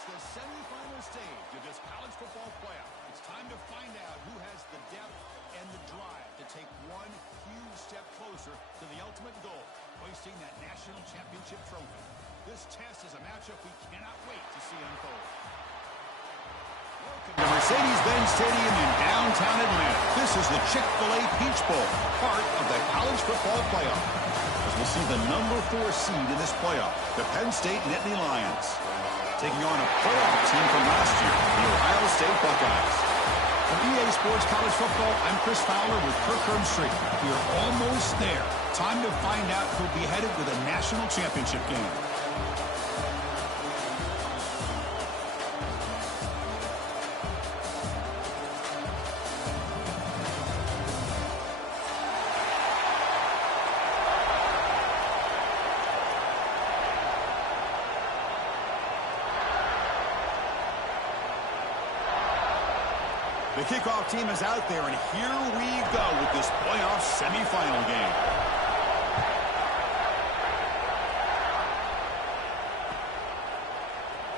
It's the semifinal stage of this college football playoff. It's time to find out who has the depth and the drive to take one huge step closer to the ultimate goal, hoisting that national championship trophy. This test is a matchup we cannot wait to see unfold. Welcome to Mercedes-Benz Stadium in downtown Atlanta. This is the Chick-fil-A Peach Bowl, part of the college football playoff. As we'll see the number 4 seed in this playoff, the Penn State Nittany Lions, taking on a playoff team from last year, the Ohio State Buckeyes. From EA Sports College Football, I'm Chris Fowler with Kirk Herbstreit. We are almost there. Time to find out who'll be headed to the national championship game. The kickoff team is out there, and here we go with this playoff semifinal game.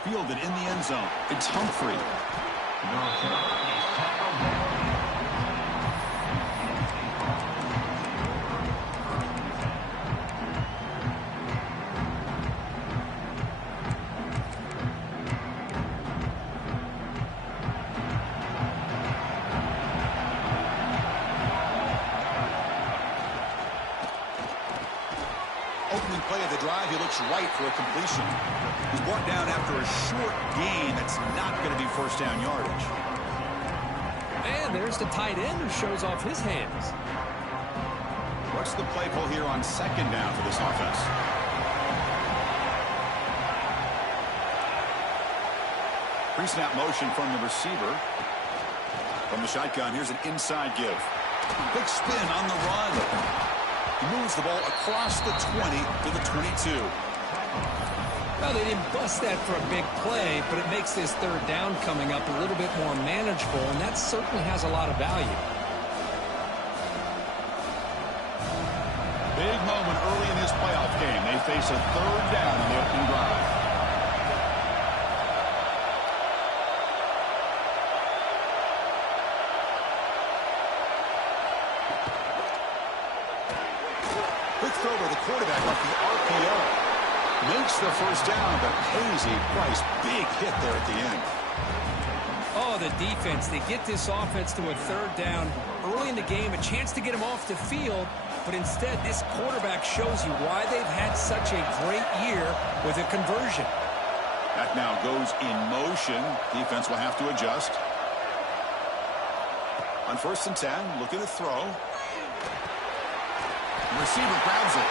Fielded in the end zone. It's Humphrey. Opening play of the drive, he looks right for a completion. He's brought down after a short gain that's not going to be first down yardage. And there's the tight end who shows off his hands. What's the play call here on second down for this offense? Pre-snap motion from the receiver. From the shotgun, here's an inside give. Quick spin on the run. He moves the ball across the 20 to the 22. Well, they didn't bust that for a big play, but it makes this third down coming up a little bit more manageable, and that certainly has a lot of value. Big moment early in this playoff game. They face a third down in the opening drive. Quick throw to the quarterback off the RPO. Makes the first down, but pays a price. Big hit there at the end. Oh, the defense. They get this offense to a third down early in the game, a chance to get him off the field, but instead this quarterback shows you why they've had such a great year with a conversion. That now goes in motion. Defense will have to adjust. On 1st and 10, looking to throw. The receiver grabs it.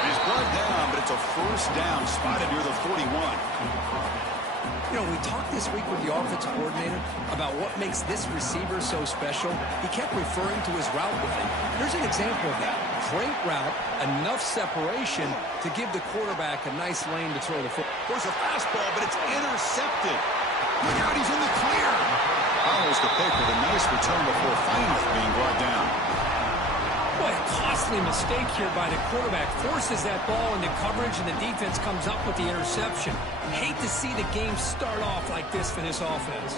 And he's brought down, but it's a first down spotted near the 41. You know, we talked this week with the offensive coordinator about what makes this receiver so special. He kept referring to his route running. Here's an example of that. Great route, enough separation to give the quarterback a nice lane to throw the football. There's a fastball, but it's intercepted. Look out, he's in the clear. Follows the pick with a nice return before finally being brought down. Boy, a costly mistake here by the quarterback. Forces that ball into coverage, and the defense comes up with the interception. Hate to see the game start off like this for this offense.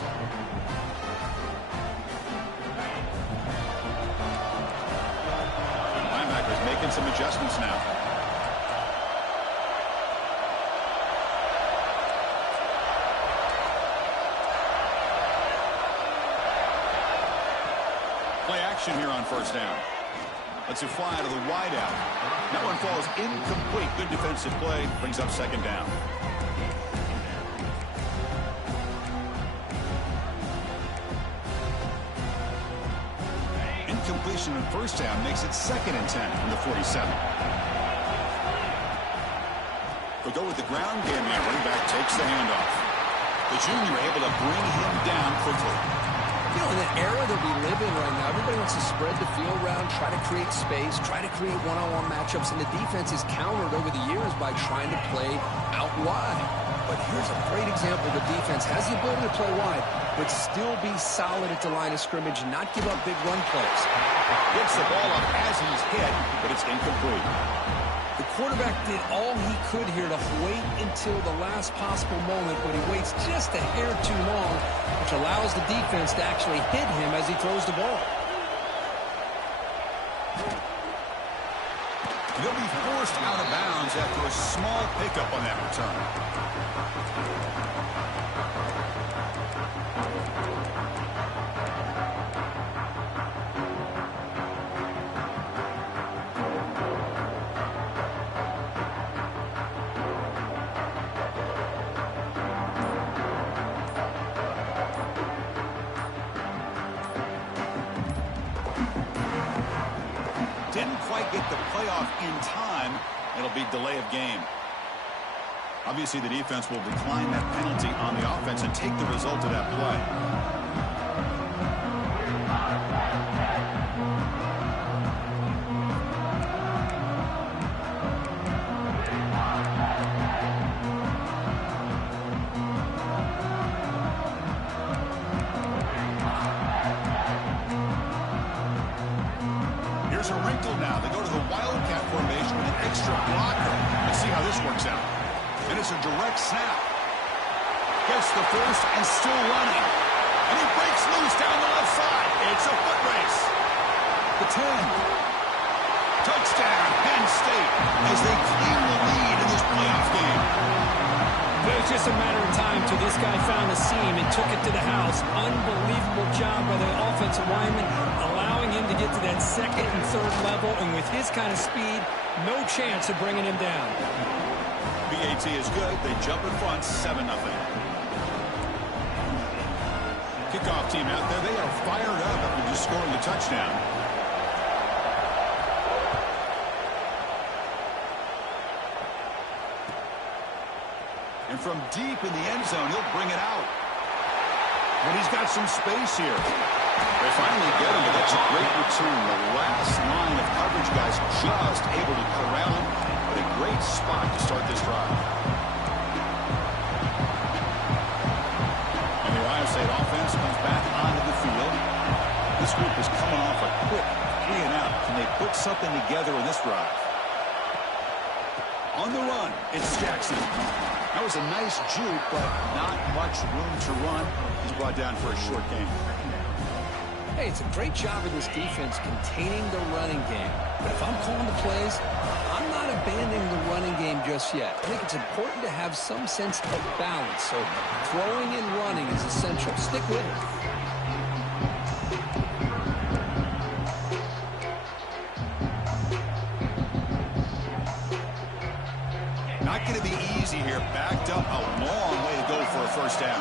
Linebacker's making some adjustments now. Play action here on 1st down. Let's it fly to the wideout. That one falls incomplete. Good defensive play. Brings up 2nd down. Incompletion on 1st down makes it 2nd and 10 from the 47. We'll go with the ground game now. Running back takes the handoff. The junior able to bring him down quickly. You know, in the era that we live in right now, everybody wants to spread the field around, try to create space, try to create one-on-one matchups, and the defense is countered over the years by trying to play out wide. But here's a great example. The defense has the ability to play wide, but still be solid at the line of scrimmage and not give up big run plays. Gets the ball up as he's hit, but it's incomplete. The quarterback did all he could here to wait until the last possible moment, but he waits just a hair too long, which allows the defense to actually hit him as he throws the ball. He'll be forced out of bounds after a small pickup on that return. Didn't quite get the playoff in time. It'll be delay of game. Obviously, the defense will decline that penalty on the offense and take the result of that play. Here's a wrinkle now. They go to the wildcat formation with an extra blocker. Let's see how this works out. And it's a direct snap. Gets the first and still running. And he breaks loose down the left side. It's a foot race. The 10. Touchdown, Penn State, as they claim the lead in this playoff game. It was just a matter of time till this guy found a seam and took it to the house. Unbelievable job by the offensive lineman, allowing him to get to that second and third level, and with his kind of speed, no chance of bringing him down. BAT is good. They jump in front, 7-0. Kickoff team out there. They are fired up after just scoring a touchdown. And from deep in the end zone, he'll bring it out. But he's got some space here. They finally get him, but that's a great return. The last line of coverage guys just able to corral him, but a great spot to start this drive. And the Ohio State offense comes back onto the field. This group is coming off a quick 3-and-out. Can they put something together in this drive? On the run, it's Jackson. That was a nice juke, but not much room to run. He's brought down for a short game. Hey, it's a great job of this defense containing the running game. But if I'm calling the plays, I'm not abandoning the running game just yet. I think it's important to have some sense of balance. So throwing and running is essential. Stick with it. Not going to be easy here. Backed up a long way to go for a first down.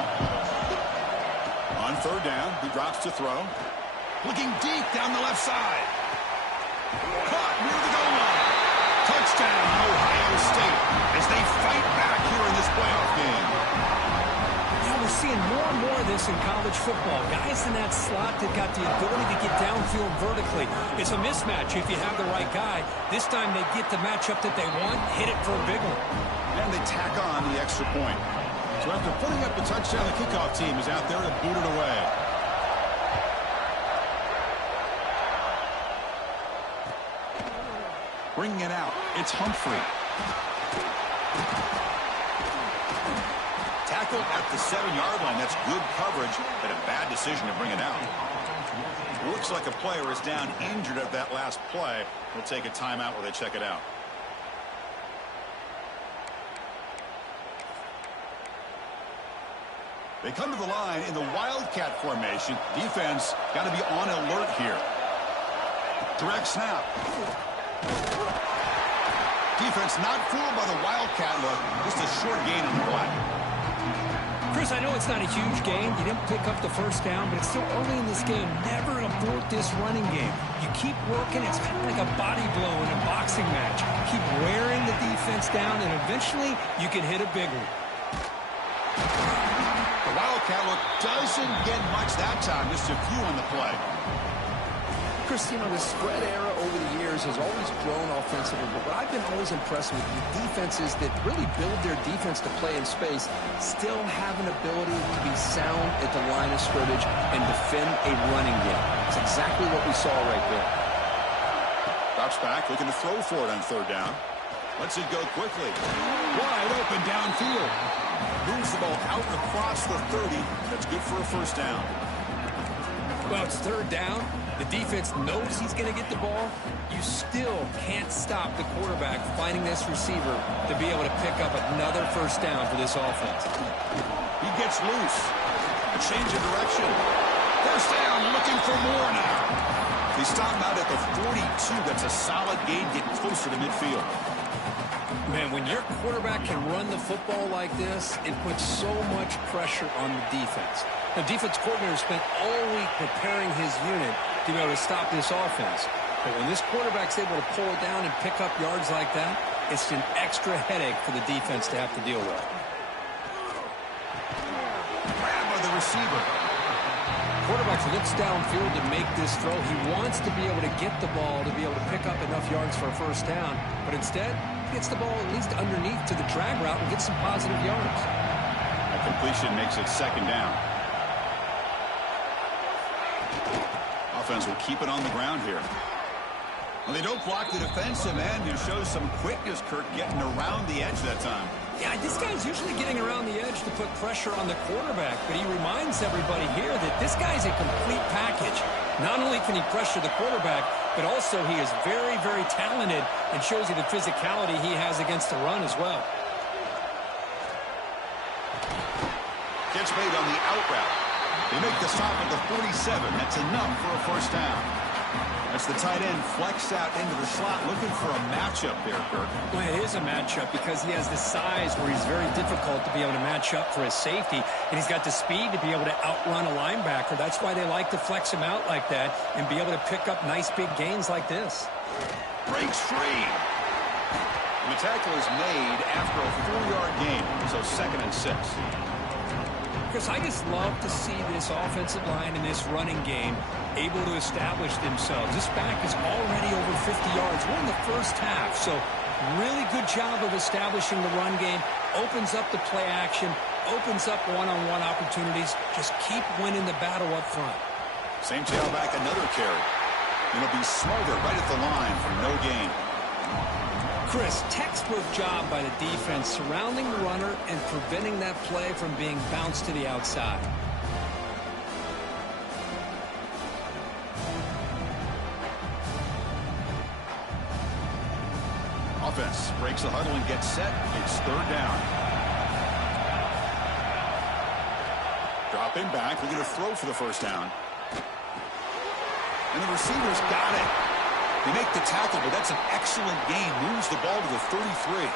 On third down, he drops to throw. Looking deep down the left side. Caught near the goal line. Touchdown, Ohio State, as they fight back here in this playoff game. Yeah, we're seeing more and more of this in college football. Guys in that slot that got the ability to get downfield vertically. It's a mismatch if you have the right guy. This time they get the matchup that they want, hit it for a big one. And they tack on the extra point. So after putting up the touchdown, the kickoff team is out there to boot it away. Bringing it out, it's Humphrey. Tackled at the 7-yard line. That's good coverage, but a bad decision to bring it out. Looks like a player is down injured at that last play. We'll take a timeout while they check it out. They come to the line in the wildcat formation. Defense got to be on alert here. Direct snap. Defense not fooled by the wildcat look. Just a short gain on the play. Chris, I know it's not a huge gain. You didn't pick up the first down, but it's still early in this game. Never abort this running game. You keep working. It's kind of like a body blow in a boxing match. Keep wearing the defense down, and eventually you can hit a big one. The wildcat look doesn't get much that time. Just a few on the play. Chris, you know, the spread era over the years has always grown offensively, but what I've been always impressed with the defenses that really build their defense to play in space still have an ability to be sound at the line of scrimmage and defend a running game. It's exactly what we saw right there. Drops back, looking to throw for it on third down. Lets it go quickly. Wide open downfield. Moves the ball out across the 30. That's good for a first down. Well, it's third down. The defense knows he's going to get the ball. You still can't stop the quarterback finding this receiver to be able to pick up another first down for this offense. He gets loose. A change of direction. First down, looking for more now. They stop him out at the 42. That's a solid gain, getting closer to midfield. Man, when your quarterback can run the football like this, it puts so much pressure on the defense. The defense coordinator spent all week preparing his unit to be able to stop this offense. But when this quarterback's able to pull it down and pick up yards like that, it's an extra headache for the defense to have to deal with. Grab by the receiver. Quarterback looks downfield to make this throw. He wants to be able to get the ball to be able to pick up enough yards for a first down. But instead, he gets the ball at least underneath to the drag route and gets some positive yards. A completion makes it second down. Offense will keep it on the ground here. Well, they don't block the defensive end, who shows some quickness, Kirk, getting around the edge that time. Yeah, this guy's usually getting around the edge to put pressure on the quarterback, but he reminds everybody here that this guy's a complete package. Not only can he pressure the quarterback, but also he is very, very talented and shows you the physicality he has against the run as well. Gets made on the out route. They make the stop at the 47. That's enough for a first down. That's the tight end flexed out into the slot, looking for a matchup there, Kirk. Well, it is a matchup because he has the size where he's very difficult to be able to match up for his safety, and he's got the speed to be able to outrun a linebacker. That's why they like to flex him out like that and be able to pick up nice big gains like this. Breaks free. The tackle is made after a 4-yard gain, so 2nd and 6. Chris, I just love to see this offensive line in this running game able to establish themselves. This back is already over 50 yards. We're in the first half, so really good job of establishing the run game. Opens up the play action, opens up one-on-one opportunities. Just keep winning the battle up front. Same tailback, another carry. It'll be Smarter right at the line for no gain. Chris, textbook job by the defense surrounding the runner and preventing that play from being bounced to the outside. Offense breaks the huddle and gets set. It's third down. Dropping back, looking to throw for the first down. And the receiver's got it. They make the tackle, but that's an excellent gain. Moves the ball to the 33.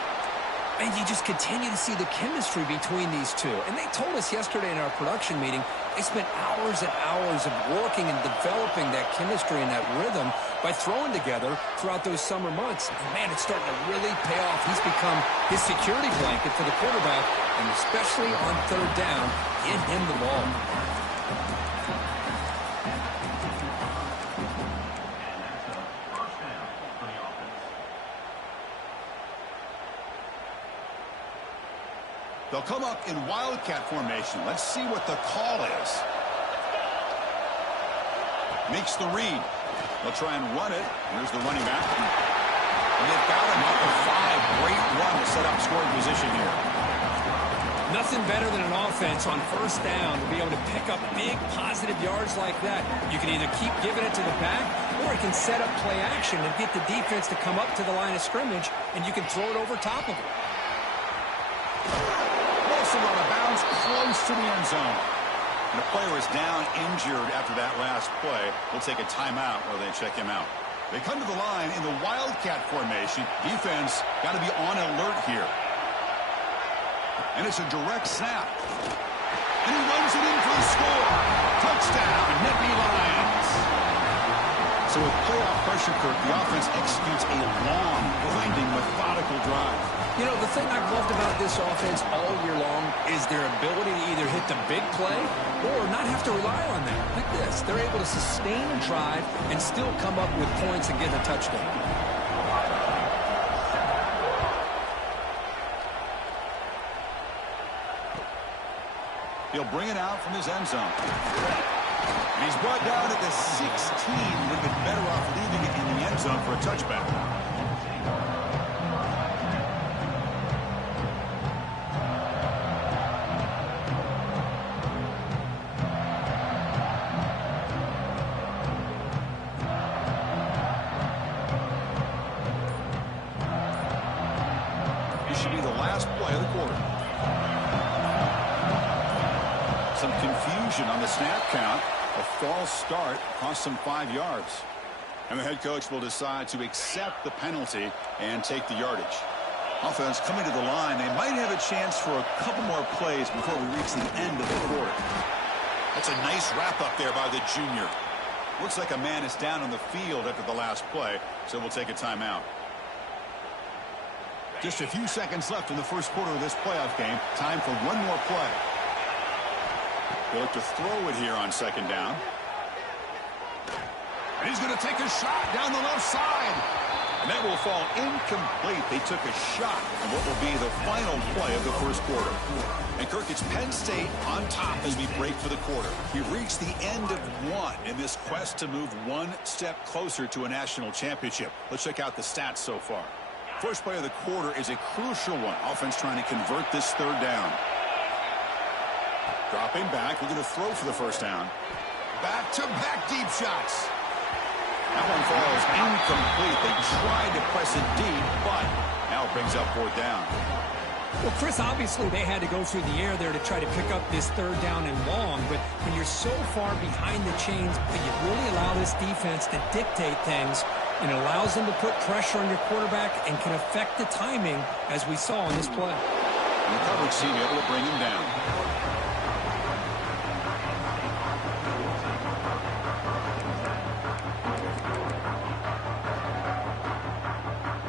And you just continue to see the chemistry between these two. And they told us yesterday in our production meeting, they spent hours and hours of working and developing that chemistry and that rhythm by throwing together throughout those summer months. And, man, it's starting to really pay off. He's become his security blanket for the quarterback, and especially on third down, get him the ball. They'll come up in wildcat formation. Let's see what the call is. Makes the read. They'll try and run it. Here's the running back. And they've got him up to 5. Great run to set up scoring position here. Nothing better than an offense on first down to be able to pick up big positive yards like that. You can either keep giving it to the back, or it can set up play action and get the defense to come up to the line of scrimmage, and you can throw it over top of it. Out of bounds, close to the end zone. And the player is down injured after that last play. They'll take a timeout while they check him out. They come to the line in the wildcat formation. Defense got to be on alert here. And it's a direct snap. And he runs it in for the score. Touchdown, Nittany Lions. So with playoff pressure, Kirk, the offense executes a long, grinding, methodical drive. You know, the thing I've loved about this offense all year long is their ability to either hit the big play or not have to rely on that. Like this, they're able to sustain a drive and still come up with points and get a touchdown. He'll bring it out from his end zone. And he's brought down at the 16. Would have been better off leaving it in the end zone for a touchback. last play of the quarter. Some confusion on the snap count. A false start cost them 5 yards. And the head coach will decide to accept the penalty and take the yardage. Offense coming to the line. They might have a chance for a couple more plays before we reach the end of the quarter. That's a nice wrap up there by the junior. Looks like a man is down on the field after the last play, so we'll take a timeout. Just a few seconds left in the first quarter of this playoff game. Time for one more play. They'll look to throw it here on second down. And he's going to take a shot down the left side. And that will fall incomplete. They took a shot on what will be the final play of the first quarter. And Kirk, it's Penn State on top as we break for the quarter. We've reached the end of one in this quest to move one step closer to a national championship. Let's check out the stats so far. First play of the quarter is a crucial one. Offense trying to convert this third down. Dropping back. We're going to throw for the first down. Back-to-back deep shots. That one falls incomplete. They tried to press it deep, but now it brings up fourth down. Well, Chris, obviously they had to go through the air there to try to pick up this third down and long, but when you're so far behind the chains, but you really allow this defense to dictate things, and it allows them to put pressure on your quarterback and can affect the timing, as we saw in this play. And the coverage team able to bring him down.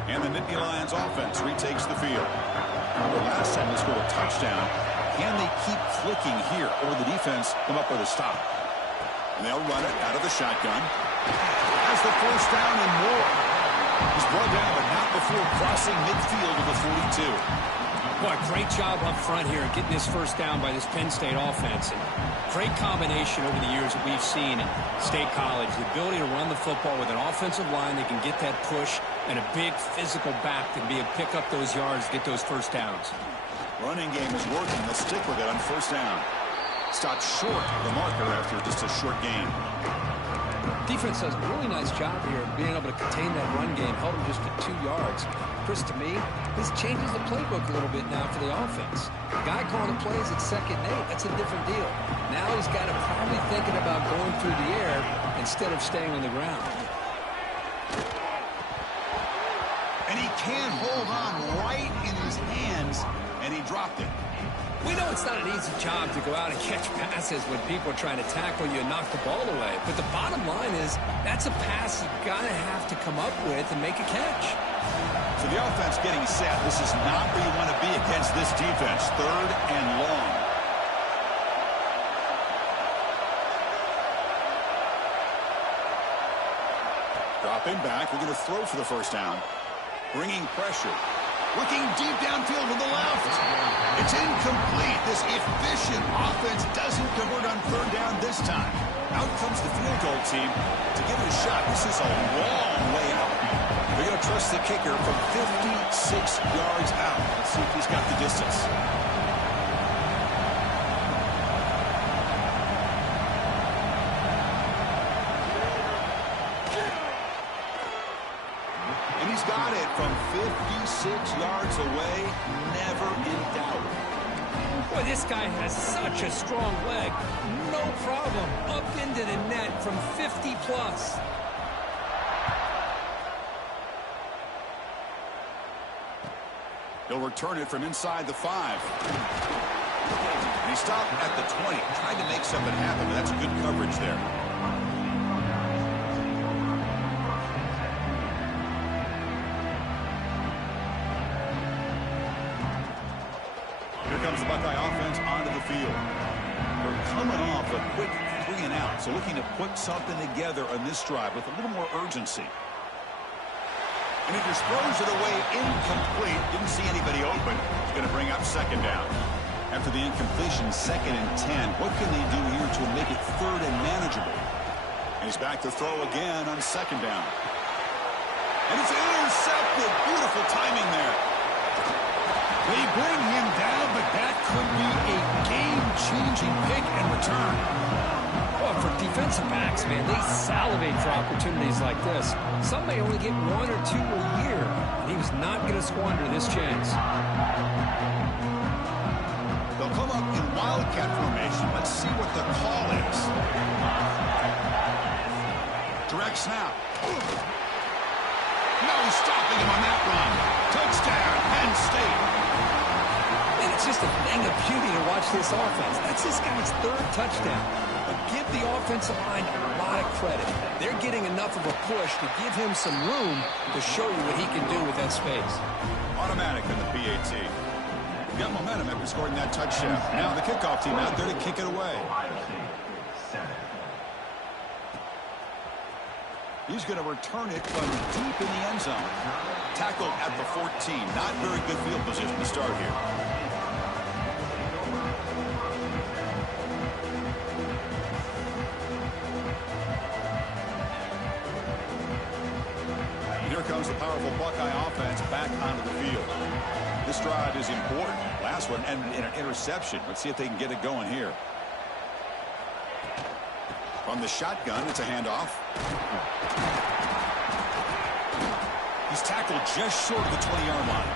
And the Nittany Lions offense retakes the field. The last time they scored a touchdown. Can they keep clicking here, or will the defense come up with a stop? And they'll run it out of the shotgun. Has the first down and more. He's brought down, but not before crossing midfield of the 42. Boy, great job up front here getting this first down by this Penn State offense. And great combination over the years that we've seen in State College. The ability to run the football with an offensive line that can get that push and a big physical back to be able to pick up those yards, get those first downs. Running game is working. They'll stick with it on first down. Stopped short of the marker after just a short gain. Defense does a really nice job here of being able to contain that run game, held them just to 2 yards. Chris, to me, this changes the playbook a little bit now for the offense. The guy calling the plays at 2nd and 8, that's a different deal. Now he's got to probably thinking about going through the air instead of staying on the ground. And he can't hold on right in his hands, and he dropped it. We know it's not an easy job to go out and catch passes when people are trying to tackle you and knock the ball away. But the bottom line is that's a pass you got to have to come up with and make a catch. So the offense getting set. This is not where you want to be against this defense. Third and long. Dropping back. We're going to throw for the first down. Bringing pressure. Looking deep downfield to the left. It's incomplete. This efficient offense doesn't convert on third down this time. Out comes the field goal team to give it a shot. This is a long way out. They're going to trust the kicker from 56 yards out. Let's see if he's got the distance. And he's got it from 56 yards away. Never in doubt. Boy, this guy has such a strong leg. No problem. Up into the net from 50 plus. He'll return it from inside the 5. And he stopped at the 20. Tried to make something happen, but that's good coverage there. Here comes the Buckeye offense onto the field. They're coming off a quick 3 and out, so looking to put something together on this drive with a little more urgency. And he just throws it away incomplete. Didn't see anybody open. He's going to bring up second down. After the incompletion, 2nd and 10. What can they do here to make it third and manageable? And he's back to throw again on second down. And it's intercepted. Beautiful timing there. They bring him down, but that could be a game-changing pick and return. Well, for defensive backs, man, they salivate for opportunities like this. Some may only get 1 or 2 a year, and he was not going to squander this chance. They'll come up in wildcat formation. Let's see what the call is. Direct snap. No stopping him on that run. Touchdown, Penn State. And it's just a thing of beauty to watch this offense. That's this guy's 3rd touchdown. But give the offensive line a lot of credit. They're getting enough of a push to give him some room to show you what he can do with that space. Automatic in the PAT. Got momentum after scoring that touchdown. Now the kickoff team out there to kick it away. He's going to return it from deep in the end zone. Tackled at the 14. Not very good field position to start here. Here comes the powerful Buckeye offense back onto the field. This drive is important. Last one ended in an interception. Let's see if they can get it going here. From the shotgun, it's a handoff. He's tackled just short of the 20-yard line.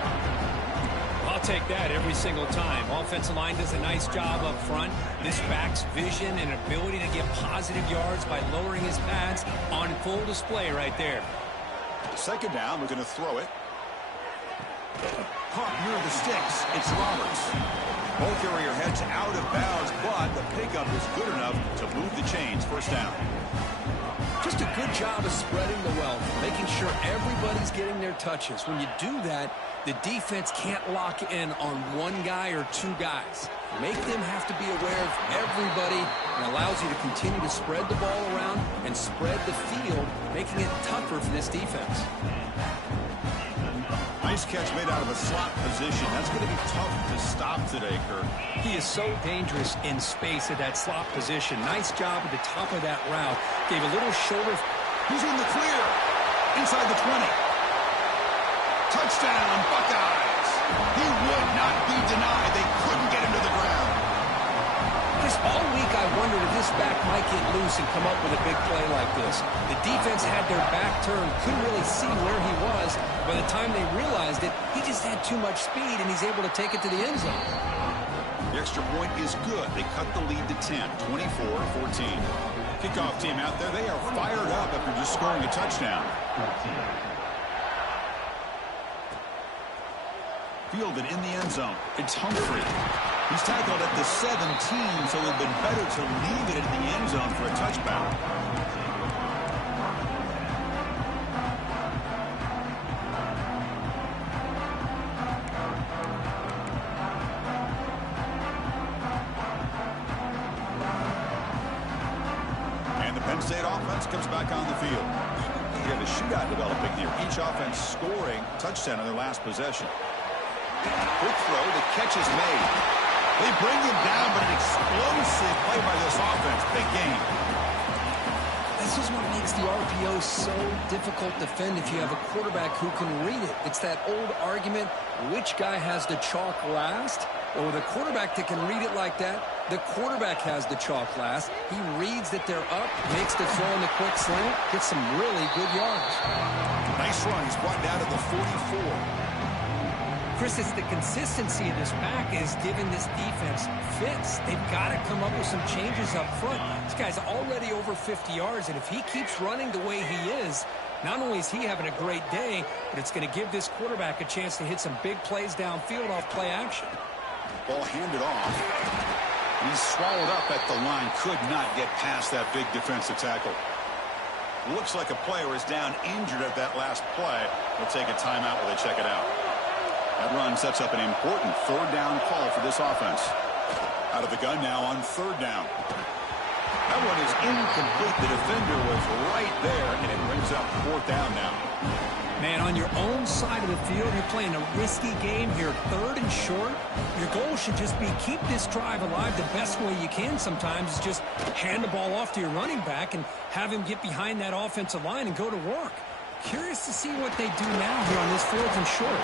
I'll take that every single time. Offensive line does a nice job up front. This back's vision and ability to get positive yards by lowering his pads on full display right there. Second down, we're going to throw it. Caught near the sticks. It's Roberts. Ball carrier heads out of bounds, but the pickup is good enough to move the chains. First down. Just a good job of spreading the wealth, making sure everybody's getting their touches. When you do that, the defense can't lock in on one guy or 2 guys. Make them have to be aware of everybody, and allows you to continue to spread the ball around and spread the field, making it tougher for this defense. Nice catch made out of a slot position. That's going to be tough to stop today, Kirk. He is so dangerous in space at that slot position. Nice job at the top of that route. Gave a little shoulder. He's in the clear. Inside the 20. Touchdown, Buckeyes. He would not be denied. They couldn't get him to the ground. Chris, all week I wondered if this back might get loose and come up with a big play like this. The defense had their back turned, couldn't really see where he was. By the time they realized it, he just had too much speed, and he's able to take it to the end zone. The extra point is good. They cut the lead to 10, 24-14. Kickoff team out there, they are fired up after just scoring a touchdown. Fielded in the end zone. It's Humphrey. He's tackled at the 17, so it would have been better to leave it in the end zone for a touchback. And the Penn State offense comes back on the field. We have a shootout developing here. Each offense scoring touchdown on their last possession. Quick throw, the catch is made. They bring him down, but an explosive play by this offense. Big game. This is what makes the RPO so difficult to defend if you have a quarterback who can read it. It's that old argument, which guy has the chalk last? Well, with a quarterback that can read it like that, the quarterback has the chalk last. He reads that they're up, makes the throw in the quick slant, gets some really good yards. Nice run. He's brought down to the 44. Chris, it's the consistency of this back is giving this defense fits. They've got to come up with some changes up front. This guy's already over 50 yards, and if he keeps running the way he is, not only is he having a great day, but it's going to give this quarterback a chance to hit some big plays downfield off play action. Ball handed off. He's swallowed up at the line. Could not get past that big defensive tackle. Looks like a player is down injured at that last play. We'll take a timeout while they check it out. That run sets up an important 3rd down call for this offense. Out of the gun now on 3rd down. That one is incomplete. The defender was right there, and it brings up 4th down now. Man, on your own side of the field, you're playing a risky game here. 3rd and short. Your goal should just be keep this drive alive the best way you can sometimes. Is just hand the ball off to your running back and have him get behind that offensive line and go to work. Curious to see what they do now here on this 4th and short.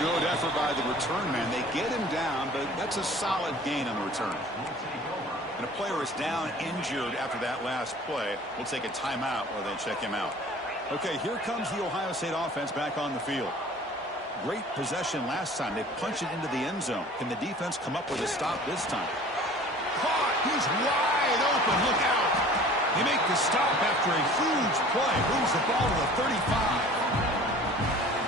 Good effort by the return man. They get him down, but that's a solid gain on the return. And And a player is down injured after that last play. We'll take a timeout or they'll check him out. Okay, here comes the Ohio State offense back on the field. Great possession last time. They punched it into the end zone. Can the defense come up with a stop this time? Caught! He's wide open. Look out! They make the stop after a huge play. Moves the ball to the 35.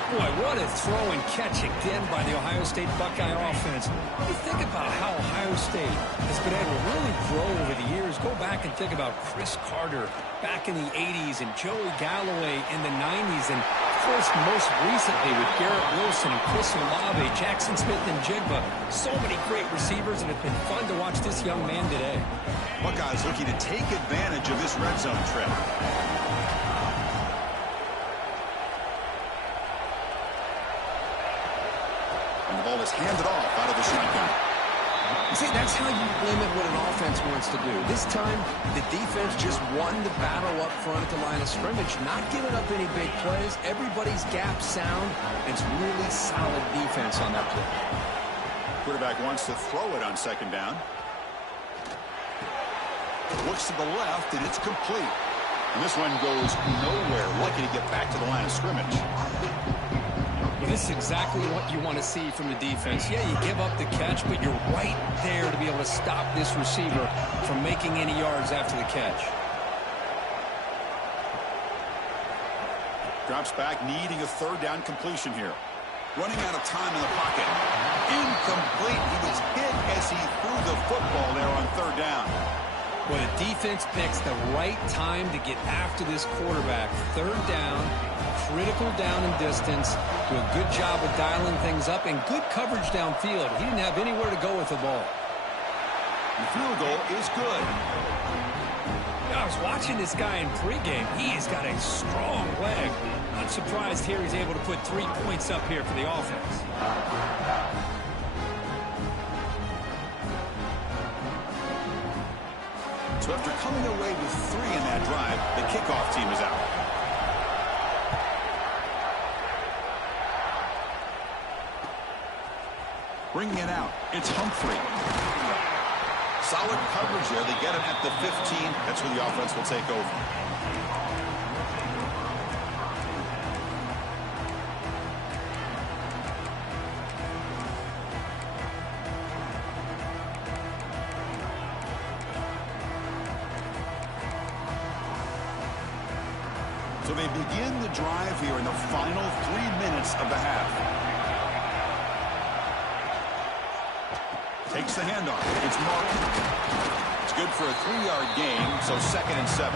Boy, what a throw and catch again by the Ohio State Buckeye offense. When you think about how Ohio State has been able to really grow over the years, go back and think about Chris Carter back in the 80s and Joey Galloway in the 90s, and of course most recently with Garrett Wilson and Chris Olave, Jackson Smith and Jigba. So many great receivers, and it's been fun to watch this young man today. Buckeyes looking to take advantage of this red zone trip. And the ball is handed off out of the shotgun. See, that's how you limit what an offense wants to do. This time, the defense just won the battle up front at the line of scrimmage, not giving up any big plays. Everybody's gap sound. It's really solid defense on that play. Quarterback wants to throw it on second down. Looks to the left, and it's complete. And this one goes nowhere. Lucky to get back to the line of scrimmage. This is exactly what you want to see from the defense. Yeah, you give up the catch, but you're right there to be able to stop this receiver from making any yards after the catch. Drops back, needing a third down completion here. Running out of time in the pocket. Incomplete. He was hit as he threw the football there on third down. Well, the defense picks the right time to get after this quarterback. Third down, critical down and distance. Do a good job of dialing things up and good coverage downfield. He didn't have anywhere to go with the ball. The field goal is good. I was watching this guy in pregame. He has got a strong leg. Not surprised here he's able to put 3 points up here for the offense. So after coming away with 3 in that drive, the kickoff team is out. Bringing it out, it's Humphrey. Solid coverage there. They get him at the 15. That's where the offense will take over. So they begin the drive here in the final 3 minutes of the half. Takes the handoff. It's marked. It's good for a 3-yard gain, so 2nd and 7.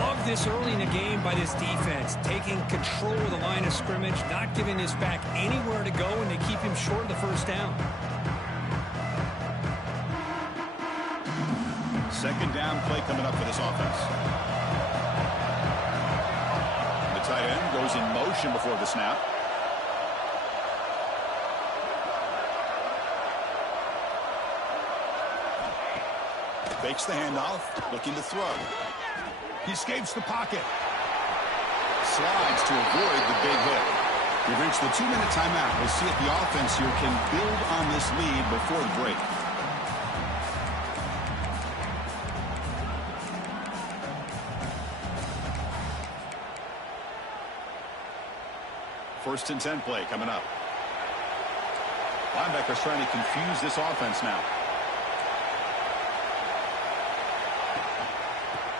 Love this early in the game by this defense, taking control of the line of scrimmage, not giving this back anywhere to go, and they keep him short of the first down. Second down play coming up for this offense. The tight end goes in motion before the snap. Fakes the handoff, looking to throw. He escapes the pocket. Slides to avoid the big hit. We've reached the 2-minute timeout. We'll see if the offense here can build on this lead before the break. First and 10 play coming up. Linebackers trying to confuse this offense now.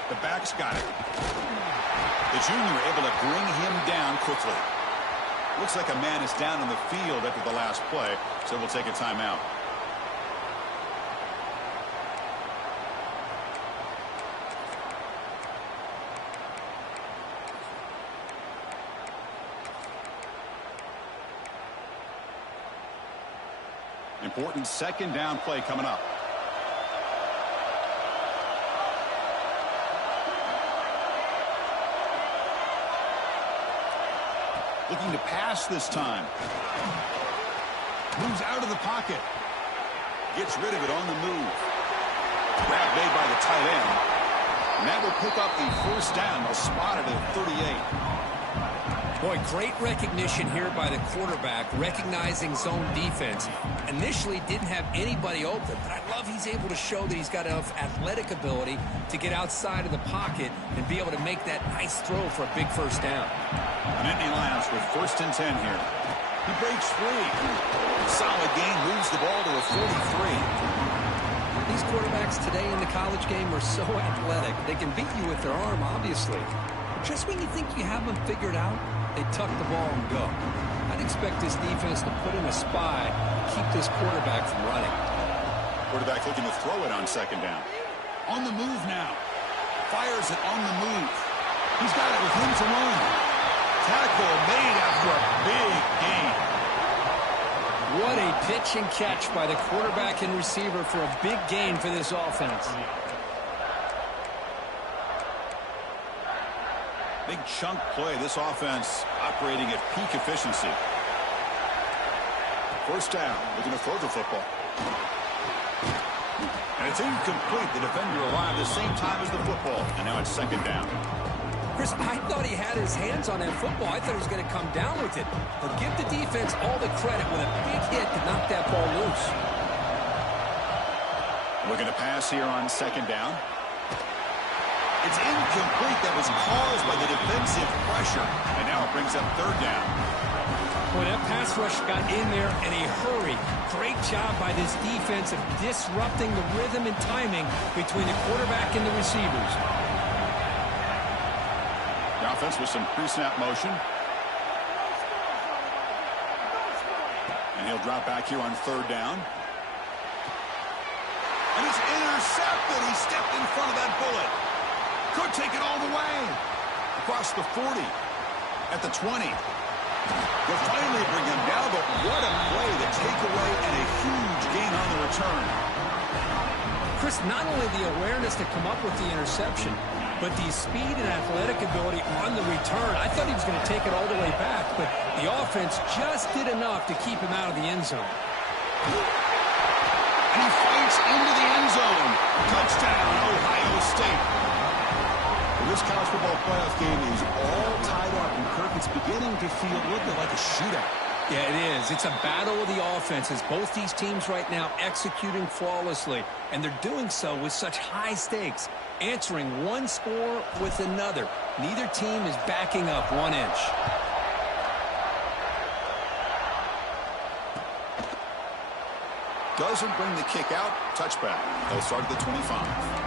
The back's got it. The junior able to bring him down quickly. Looks like a man is down on the field after the last play, so we'll take a timeout. Important second down play coming up. Looking to pass this time. Moves out of the pocket. Gets rid of it on the move. Grab made by the tight end. And that will pick up a first down. They'll spot it at 38. Boy, great recognition here by the quarterback, recognizing zone defense. Initially didn't have anybody open, but I love he's able to show that he's got enough athletic ability to get outside of the pocket and be able to make that nice throw for a big first down. The Nittany Lions with 1st and 10 here. He breaks free. Solid gain, moves the ball to a 43. These quarterbacks today in the college game are so athletic. They can beat you with their arm, obviously. Just when you think you have them figured out, they tuck the ball and go. I'd expect this defense to put in a spy, keep this quarterback from running. Quarterback looking to throw it on 2nd down. On the move now. Fires it on the move. He's got it with him to run. Tackle made after a big gain. What a pitch and catch by the quarterback and receiver for a big gain for this offense. Big chunk play. This offense operating at peak efficiency. 1st down. Looking to throw the football. And it's incomplete. The defender arrived at the same time as the football. And now it's 2nd down. Chris, I thought he had his hands on that football. I thought he was going to come down with it. But give the defense all the credit with a big hit to knock that ball loose. Looking to pass here on 2nd down. It's incomplete. That was caused by the defensive pressure. And now it brings up 3rd down. Boy, that pass rush got in there in a hurry. Great job by this defense of disrupting the rhythm and timing between the quarterback and the receivers. The offense with some pre-snap motion. And he'll drop back here on 3rd down. And it's intercepted. He stepped in front of that bullet. Could take it all the way. Across the 40. At the 20. They'll finally bring him down, but what a play. The takeaway and a huge gain on the return. Chris, not only the awareness to come up with the interception, but the speed and athletic ability on the return. I thought he was going to take it all the way back, but the offense just did enough to keep him out of the end zone. And he fights into the end zone. Touchdown, Ohio State. This college football playoff game is all tied up, and Kirk, it's beginning to feel a little bit like a shootout. Yeah, it is. It's a battle of the offenses. Both these teams right now executing flawlessly, and they're doing so with such high stakes, answering one score with another. Neither team is backing up 1 inch. Doesn't bring the kick out. Touchback. They'll start at the 25.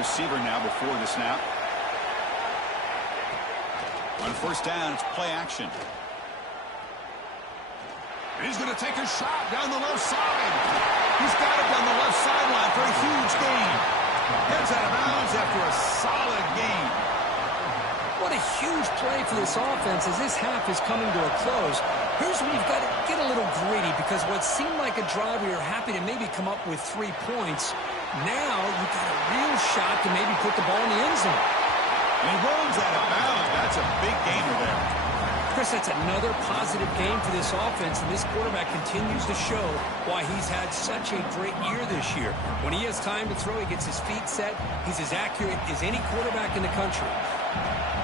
Receiver now before the snap. On 1st down, it's play action. And he's going to take a shot down the left side. He's got it down the left sideline for a huge gain. Heads out of bounds after a solid gain. What a huge play for this offense as this half is coming to a close. Here's where you've got to get a little greedy, because what seemed like a drive where you're happy to maybe come up with 3 points, now you've got a real shot to maybe put the ball in the end zone. And he runs out of bounds. That's a big gainer there. Chris, that's another positive game for this offense, and this quarterback continues to show why he's had such a great year this year. When he has time to throw, he gets his feet set. He's as accurate as any quarterback in the country.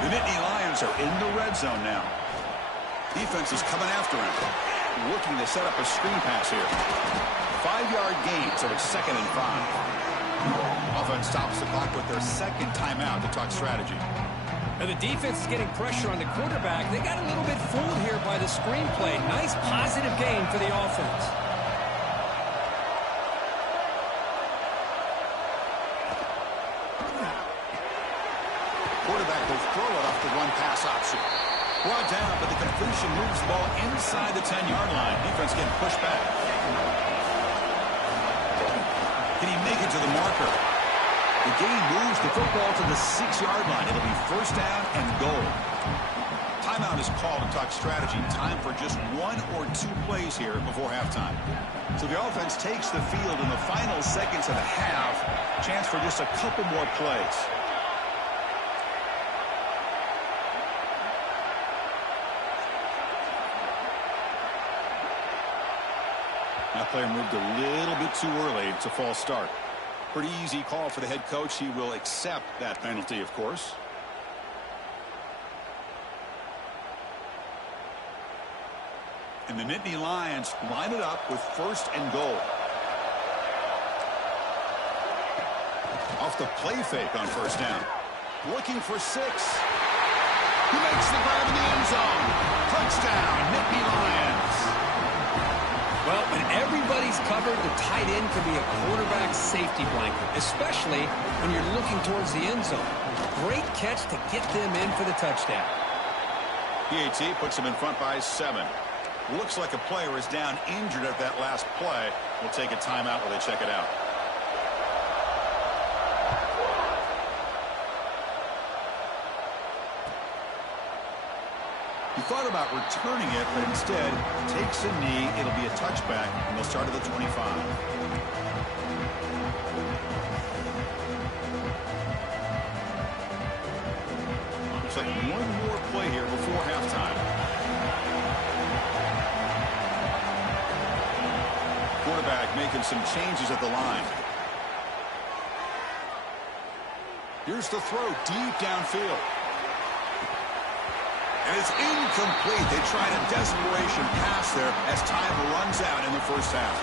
The Nittany Lions are in the red zone now. Defense is coming after him. Looking to set up a screen pass here. 5-yard gain, so it's 2nd and 5. Offense stops the clock with their 2nd timeout to talk strategy. Now the defense is getting pressure on the quarterback. They got a little bit fooled here by the screen play. Nice positive gain for the offense. Quarterback will throw it off the run-pass option. Brought down, but the completion moves the ball inside the 10-yard line. Defense getting pushed back. Can he make it to the marker? The gain moves the football to the 6-yard line. It'll be 1st down and goal. Timeout is called to talk strategy. Time for just 1 or 2 plays here before halftime. So the offense takes the field in the final seconds of the half. Chance for just a couple more plays. That player moved a little bit too early. It's a false start. Pretty easy call for the head coach. He will accept that penalty, of course. And the Nittany Lions line it up with 1st and goal. Off the play fake on 1st down. Looking for 6. He makes the grab in the end zone. Touchdown, Nittany Lions. Well, when everybody's covered, the tight end can be a quarterback safety blanket, especially when you're looking towards the end zone. Great catch to get them in for the touchdown. PAT puts him in front by 7. Looks like a player is down injured at that last play. We'll take a timeout while they check it out. He thought about returning it, but instead takes a knee. It'll be a touchback, and they'll start at the 25. Looks like one more play here before halftime. Quarterback making some changes at the line. Here's the throw deep downfield. And it's incomplete. They tried a desperation pass there as time runs out in the first half.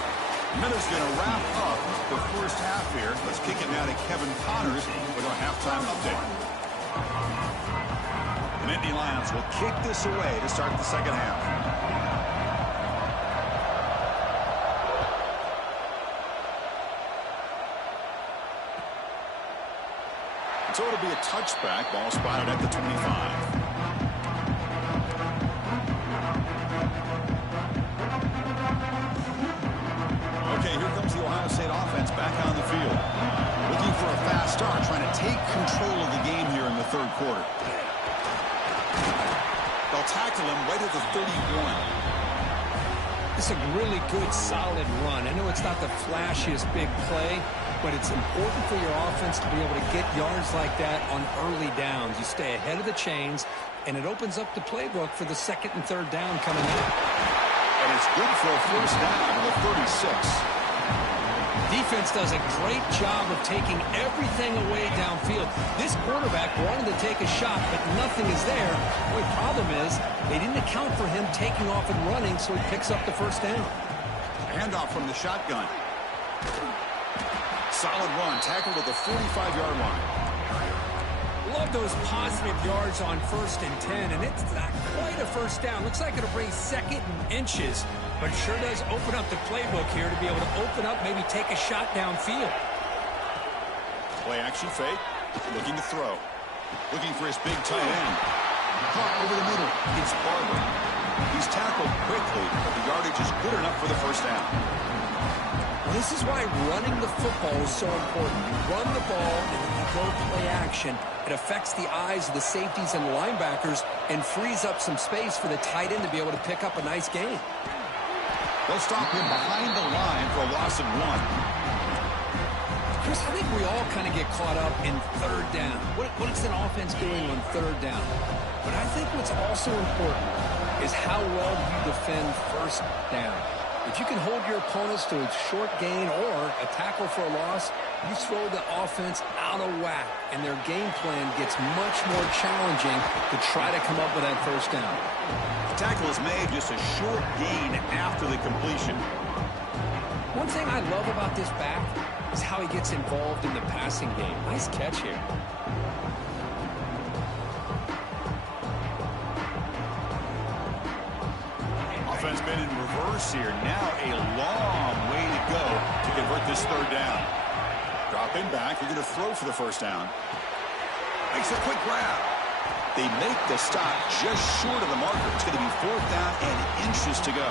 Minutes going to wrap up the first half here. Let's kick it now to Kevin Connors with our halftime update. The Nittany Lions will kick this away to start the second half. So it'll be a touchback. Ball spotted at the 25. Okay, here comes the Ohio State offense back on the field. Looking for a fast start, trying to take control of the game here in the third quarter. They'll tackle him right at the 31. It's a really good, solid run. I know it's not the flashiest big play, but it's important for your offense to be able to get yards like that on early downs. You stay ahead of the chains, and it opens up the playbook for the 2nd and 3rd down coming up. And it's good for a first down at the 36. Defense does a great job of taking everything away downfield. This quarterback wanted to take a shot, but nothing is there. The only problem is they didn't account for him taking off and running, so he picks up the first down. Handoff from the shotgun. Solid run, tackled at the 45-yard line. Love those positive yards on 1st and 10, and it's not quite a first down. Looks like it'll bring 2nd and inches, but it sure does open up the playbook here to be able to open up, maybe take a shot downfield. Play action fake, looking to throw. Looking for his big tight end. Caught over the middle. It's Barber. He's tackled quickly, but the yardage is good enough for the first down. Well, this is why running the football is so important. You run the ball and then you go play action. It affects the eyes of the safeties and linebackers and frees up some space for the tight end to be able to pick up a nice gain. They'll stop him behind the line for a loss of 1. Chris, I think we all kind of get caught up in 3rd down. What is an offense doing on 3rd down? But I think what's also important is how well you defend 1st down. If you can hold your opponents to a short gain or a tackle for a loss, you throw the offense out of whack, and their game plan gets much more challenging to try to come up with that first down. The tackle is made just a short gain after the completion. One thing I love about this back is how he gets involved in the passing game. Nice catch here. Offense been in reverse here. Now a long way to go to convert this 3rd down. Dropping back. They're going to throw for the first down. Makes a quick grab. They make the stop just short of the marker. It's going to be 4th down and inches to go.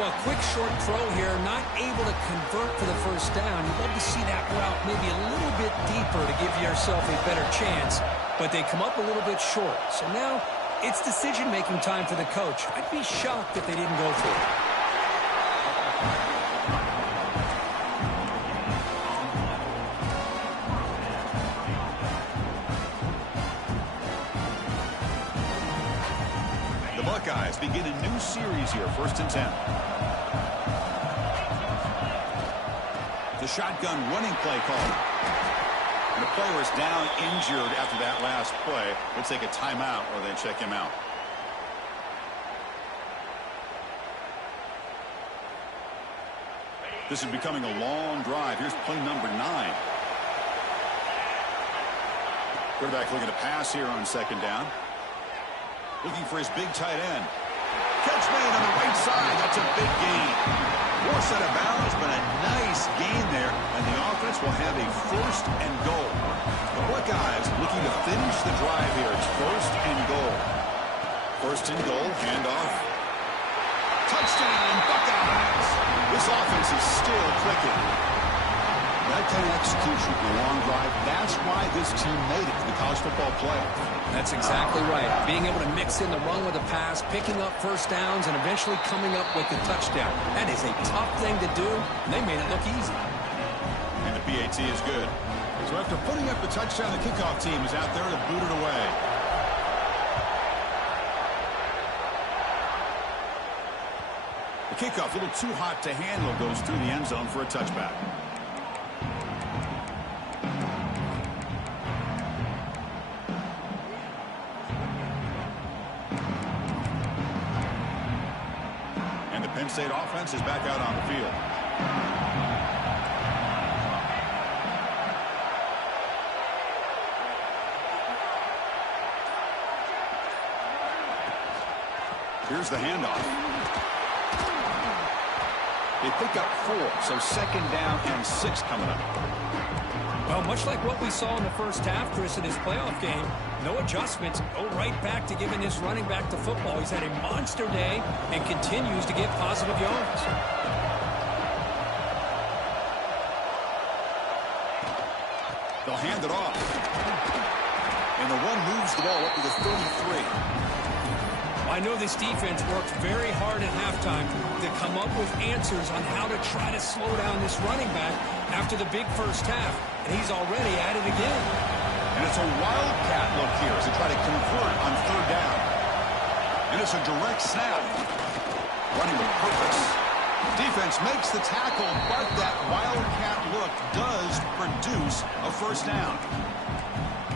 Well, a quick short throw here, not able to convert for the first down. You'd love to see that route maybe a little bit deeper to give yourself a better chance, but they come up a little bit short. So now it's decision-making time for the coach. I'd be shocked if they didn't go for it. The Buckeyes begin a new series here, 1st and 10. The shotgun running play called. And the player is down injured after that last play. They'll take a timeout or they check him out. This is becoming a long drive. Here's play number 9. Quarterback looking to pass here on second down. Looking for his big tight end. Catch made on the right side. That's a big gain. Force out of bounds, but a nice gain there. And the offense will have a first and goal. The Buckeyes looking to finish the drive here. It's first and goal. First and goal, handoff. Touchdown, Buckeyes. This offense is still clicking. That kind of execution in a long drive, that's why this team made it to the college football playoff. That's exactly right. Being able to mix in the run with the pass, picking up first downs, and eventually coming up with the touchdown. That is a tough thing to do, and they made it look easy. And the PAT is good. So after putting up the touchdown, the kickoff team is out there to boot it away. The kickoff, a little too hot to handle, goes through the end zone for a touchback. And the Penn State offense is back out on the field. Here's the handoff. They pick up 4, so second down and 6 coming up. Well, much like what we saw in the first half, Chris, in his playoff game, no adjustments, go right back to giving this running back to football. He's had a monster day and continues to get positive yards. They'll hand it off. And the one moves the ball up to the 33. I know this defense worked very hard at halftime to come up with answers on how to try to slow down this running back after the big first half. And he's already at it again. And it's a wildcat look here as they try to convert on third down. And it's a direct snap. Running with purpose. Defense makes the tackle, but that wildcat look does produce a first down.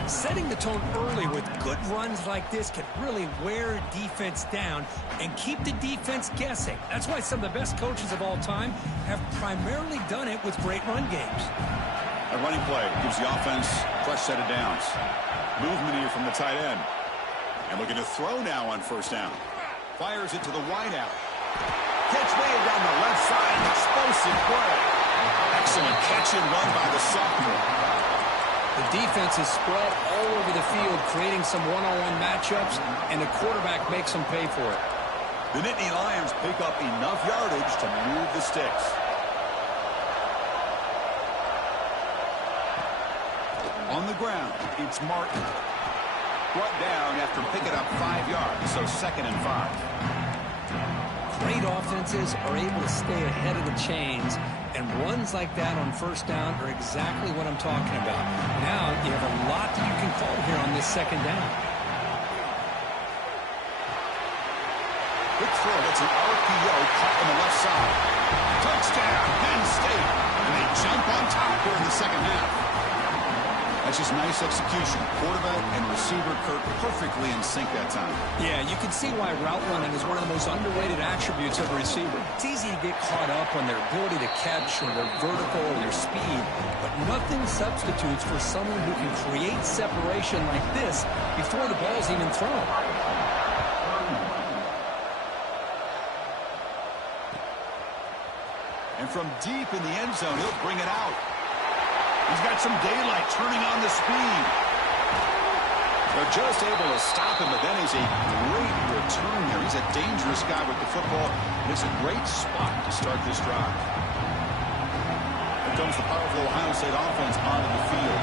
Setting the tone early with good runs like this can really wear defense down and keep the defense guessing. That's why some of the best coaches of all time have primarily done it with great run games. A running play gives the offense a fresh set of downs. Movement here from the tight end. And looking to throw now on first down. Fires it to the wideout. Catch made down the left side. Explosive play. Excellent catch and run by the sophomore. The defense is spread all over the field, creating some one-on-one matchups, and the quarterback makes them pay for it. The Nittany Lions pick up enough yardage to move the sticks. On the ground, it's Martin. Brought down after picking up 5 yards, so second and 5. Great offenses are able to stay ahead of the chains, and runs like that on first down are exactly what I'm talking about. Now you have a lot that you can call here on this second down. Quick throw, it's an RPO caught on the left side. Touchdown, Penn State. And they jump on top here in the second half. That's just nice execution. Quarterback and receiver Kirk perfectly in sync that time. Yeah, you can see why route running is one of the most underrated attributes of a receiver. It's easy to get caught up on their ability to catch or their vertical or their speed, but nothing substitutes for someone who can create separation like this before the ball's even thrown. And from deep in the end zone, he'll bring it out. He's got some daylight turning on the speed. They're just able to stop him, but then he's a great return here. He's a dangerous guy with the football, and it's a great spot to start this drive. Here comes the powerful Ohio State offense onto the field.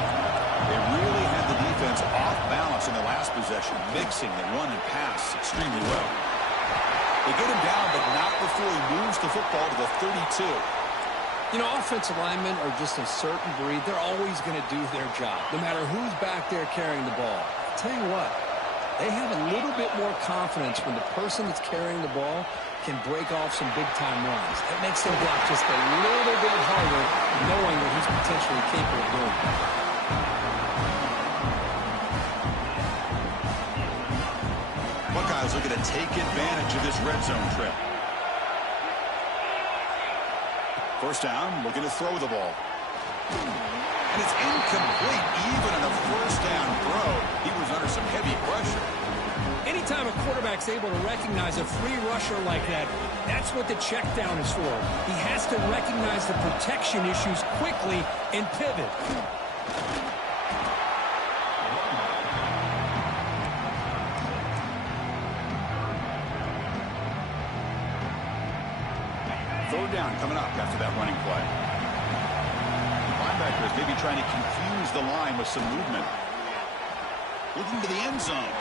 They really had the defense off balance in the last possession, mixing the run and pass extremely well. They get him down, but not before he moves the football to the 32. You know, offensive linemen are just a certain breed. They're always going to do their job, no matter who's back there carrying the ball. I'll tell you what, they have a little bit more confidence when the person that's carrying the ball can break off some big-time runs. That makes their block just a little bit harder, knowing potentially capable of doing. Buckeyes looking to take advantage of this red zone trip. First down, looking to throw the ball. And it's incomplete. Even on a first down throw, he was under some heavy pressure. Anytime a quarterback's able to recognize a free rusher like that, that's what the check down is for. He has to recognize the protection issues quickly and pivot. Third down coming up after that running play. Linebackers maybe trying to confuse the line with some movement. Looking to the end zone.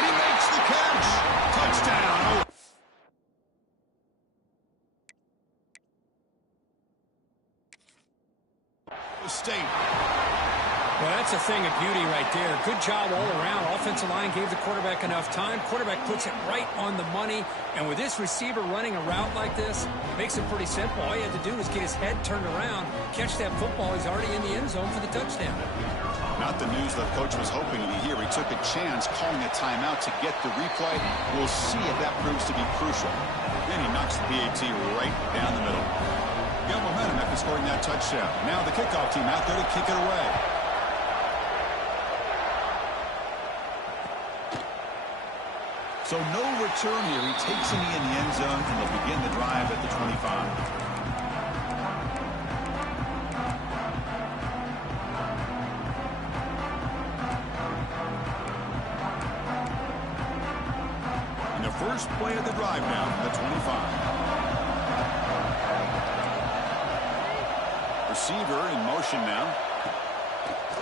And he makes the catch. Touchdown. State. Well, that's a thing of beauty right there. Good job all around. Offensive line gave the quarterback enough time. Quarterback puts it right on the money. And with this receiver running a route like this, makes it pretty simple. All you have to do is get his head turned around, catch that football. He's already in the end zone for the touchdown. Not the news that coach was hoping to hear. He took a chance calling a timeout to get the replay. We'll see if that proves to be crucial. And he knocks the PAT right down the middle. Got momentum after scoring that touchdown. Now the kickoff team out there to kick it away. So no return here. He takes him in the end zone, and they'll begin the drive at the 25. And the first play of the drive now from the 25. Receiver in motion now.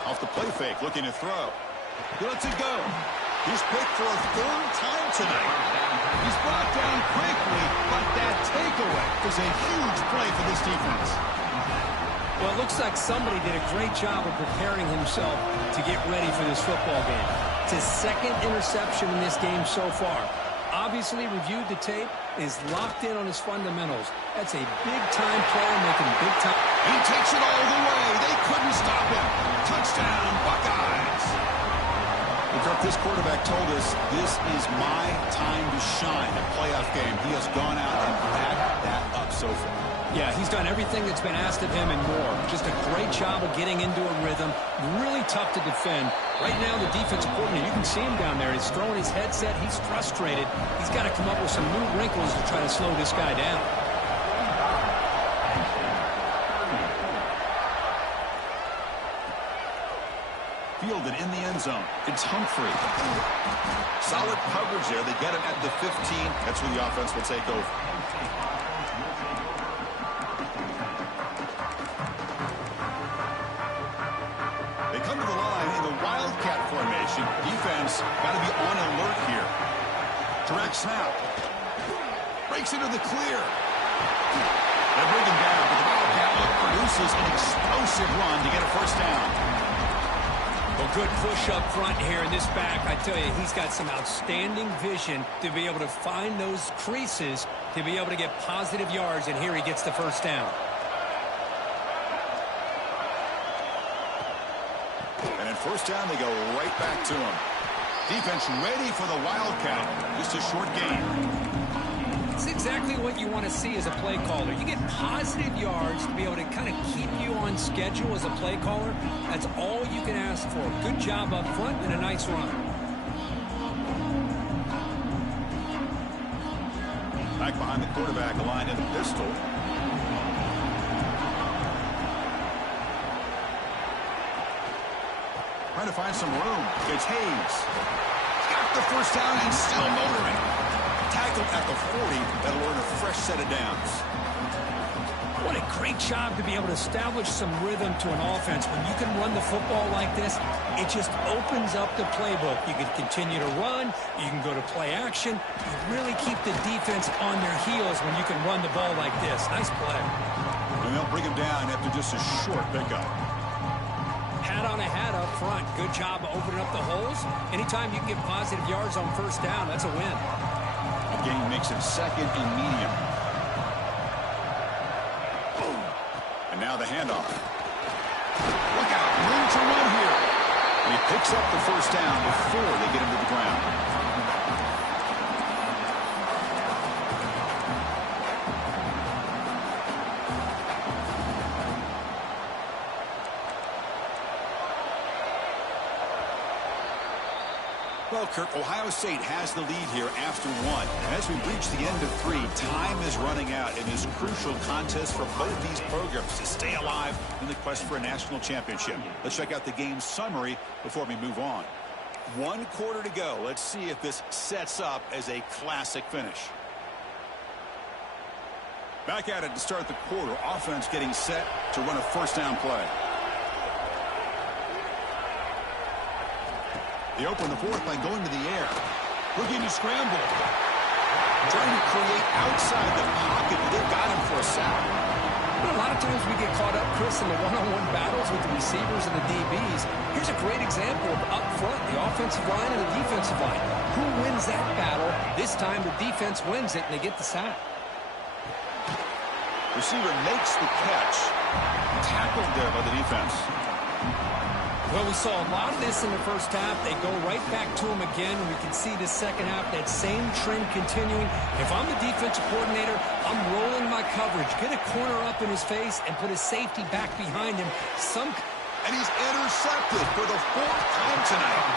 Off the play fake, looking to throw. He lets it go. He's picked for a third time tonight. He's brought down quickly, but that takeaway is a huge play for this defense. Well, it looks like somebody did a great job of preparing himself to get ready for this football game. It's his second interception in this game so far. Obviously reviewed the tape, is locked in on his fundamentals. That's a big-time player making big-time. He takes it all the way. They couldn't stop him. Touchdown, Buckeyes. Look, this quarterback told us this is my time to shine, a playoff game. He has gone out and backed that up so far. Yeah, he's done everything that's been asked of him and more. Just a great job of getting into a rhythm. Really tough to defend. Right now, the defensive coordinator, you can see him down there. He's throwing his headset. He's frustrated. He's got to come up with some new wrinkles to try to slow this guy down. Fielded in the end zone. It's Humphrey. Solid coverage there. They get him at the 15. That's where the offense will take over. They come to the line in the Wildcat formation. Defense got to be on alert here. Direct snap. Breaks into the clear. They bring him down, but the Wildcat produces an explosive run to get a first down. Well, good push up front here in this back. I tell you, he's got some outstanding vision to be able to find those creases, to be able to get positive yards, and here he gets the first down. And at first down, they go right back to him. Defense ready for the Wildcat. Just a short gain. It's exactly what you want to see as a play caller. You get positive yards to be able to kind of keep you on schedule as a play caller. That's all you can ask for. Good job up front and a nice run. Back behind the quarterback, aligned in the pistol. Trying to find some room. It's Hayes. Got the first down and still motoring. Tackled at the 40. That'll earn a fresh set of downs. What a great job to be able to establish some rhythm to an offense. When you can run the football like this, it just opens up the playbook. You can continue to run. You can go to play action. You really keep the defense on their heels when you can run the ball like this. Nice play. And they'll bring him down after just a short pickup. Hat on a hat up front. Good job of opening up the holes. Anytime you can get positive yards on first down, that's a win. The gain makes it second and medium. And now the handoff. Look out, room to run here. And he picks up the first down before they get him to the ground. Well, Kirk, Ohio State has the lead here after one. And as we reach the end of three, time is running out in this crucial contest for both these programs to stay alive in the quest for a national championship. Let's check out the game summary before we move on. 1 quarter to go. Let's see if this sets up as a classic finish. Back at it to start the quarter. Offense getting set to run a first down play. They open the fourth by going to the air. Looking to scramble. Trying to create outside the pocket, but they've got him for a sack. But a lot of times we get caught up, Chris, in the one-on-one battles with the receivers and the DBs. Here's a great example of up front, the offensive line and the defensive line. Who wins that battle? This time the defense wins it, and they get the sack. Receiver makes the catch. Tackled there by the defense. Well, we saw a lot of this in the first half. They go right back to him again. We can see the second half, that same trend continuing. If I'm the defensive coordinator, I'm rolling my coverage. Get a corner up in his face and put his safety back behind him. And he's intercepted for the 4th time tonight.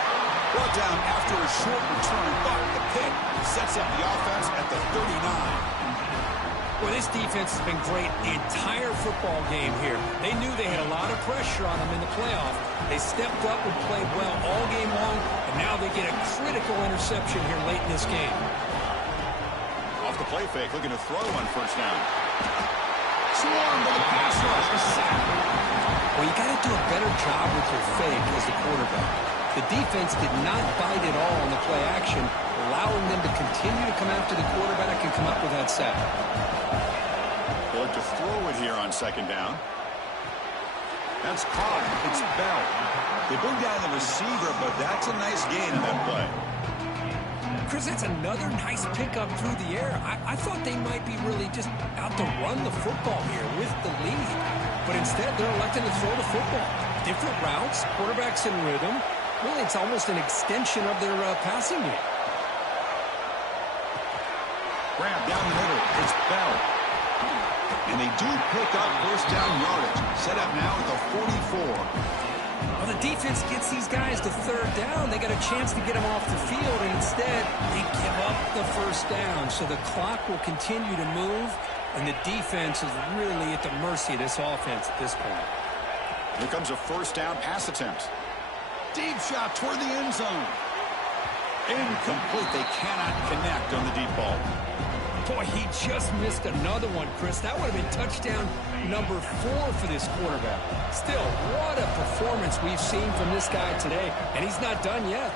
Brought down after a short return, but the pick sets up the offense at the 39. Well, this defense has been great the entire football game here. They knew they had a lot of pressure on them in the playoff. They stepped up and played well all game long, and now they get a critical interception here late in this game. Off the play fake, looking to throw on first down. Swarmed by the pass rush, a sack. Well, you got to do a better job with your fake as the quarterback. The defense did not bite at all on the play action, allowing them to continue to come after the quarterback and come up with that sack. They'll look to throw it here on second down. That's caught. It's Bell. They bring down the receiver, but that's a nice gain in that play. Chris, that's another nice pickup through the air. I thought they might be really just out to run the football here with the lead. But instead, they're electing to throw the football. Different routes, quarterbacks in rhythm. Really, it's almost an extension of their passing game. Grab down the middle. It's Bell. And they do pick up first down yardage. Set up now at the 44. Well, the defense gets these guys to third down. They got a chance to get them off the field, and instead they give up the first down. So the clock will continue to move, and the defense is really at the mercy of this offense at this point. Here comes a first down pass attempt. Deep shot toward the end zone. Incomplete. They cannot connect on the deep ball. Boy, he just missed another one, Chris. That would have been touchdown number 4 for this quarterback. Still, what a performance we've seen from this guy today, and he's not done yet.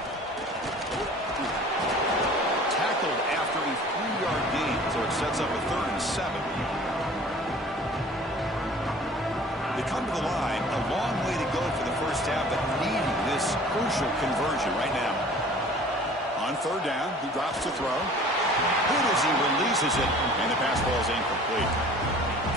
Tackled after a 3-yard gain, so it sets up a 3rd and 7. They come to the line, a long way to go for the first half, but needing this crucial conversion right now. On 3rd down, he drops to throw. Good as he releases it, and the pass ball is incomplete.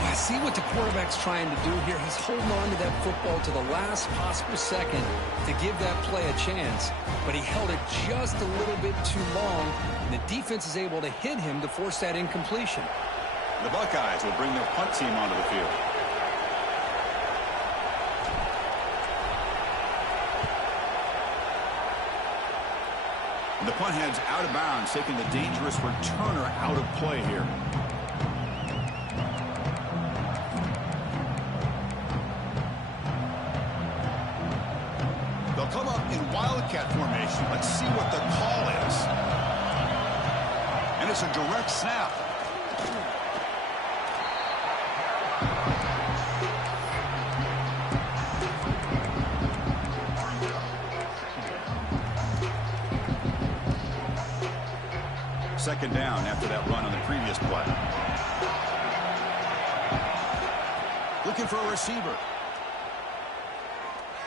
I see what the quarterback's trying to do here. He's holding on to that football to the last possible second to give that play a chance, but he held it just a little bit too long, and the defense is able to hit him to force that incompletion. The Buckeyes will bring their punt team onto the field. The punt heads out of bounds, taking the dangerous returner out of play here. They'll come up in wildcat formation. Let's see what the call is. And it's a direct snap. Second down after that run on the previous play. Looking for a receiver.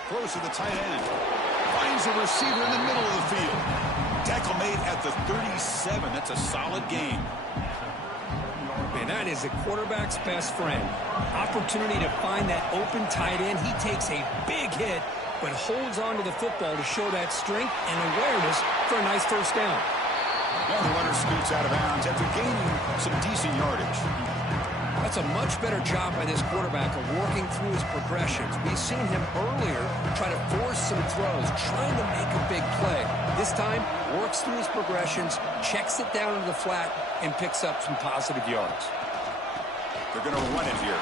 Close to the tight end. Finds a receiver in the middle of the field. Tackle made at the 37. That's a solid gain. Man, that is a quarterback's best friend. Opportunity to find that open tight end. He takes a big hit, but holds on to the football to show that strength and awareness for a nice first down. Well, the runner scoots out of bounds after gaining some decent yardage. That's a much better job by this quarterback of working through his progressions. We've seen him earlier try to force some throws, trying to make a big play. This time, works through his progressions, checks it down into the flat, and picks up some positive yards. They're going to run it here.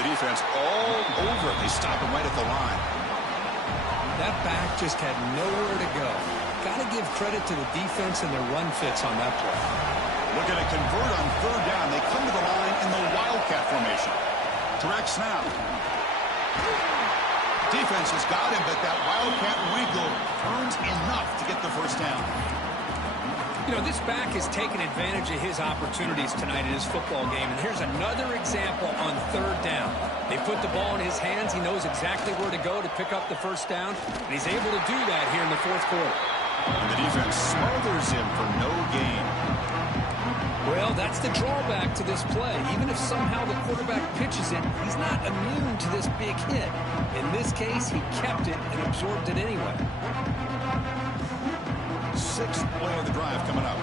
The defense all over it. They stop him right at the line. That back just had nowhere to go. Got to give credit to the defense and their run fits on that play. Looking to convert on third down. They come to the line in the Wildcat formation. Direct snap. Defense has got him, but that Wildcat wrinkle earns enough to get the first down. You know, this back has taken advantage of his opportunities tonight in his football game. And here's another example on third down. They put the ball in his hands. He knows exactly where to go to pick up the first down. And he's able to do that here in the fourth quarter. And the defense smothers him for no gain. Well, that's the drawback to this play. Even if somehow the quarterback pitches it, he's not immune to this big hit. In this case, he kept it and absorbed it anyway. Sixth play of the drive coming up.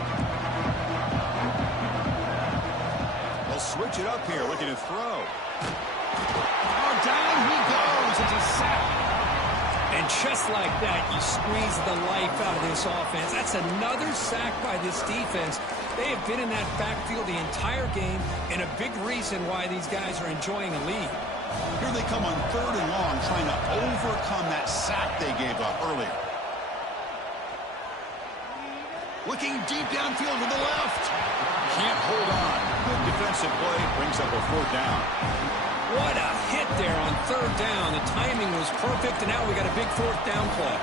They'll switch it up here, looking to throw. Oh, down he goes. It's a sack. And just like that, you squeeze the life out of this offense. That's another sack by this defense. They have been in that backfield the entire game, and a big reason why these guys are enjoying a lead. Here they come on third and long, trying to overcome that sack they gave up earlier. Looking deep downfield to the left. Can't hold on. Good defensive play, brings up a fourth down. What a hit there on third down. The timing was perfect, and now we got a big fourth down play.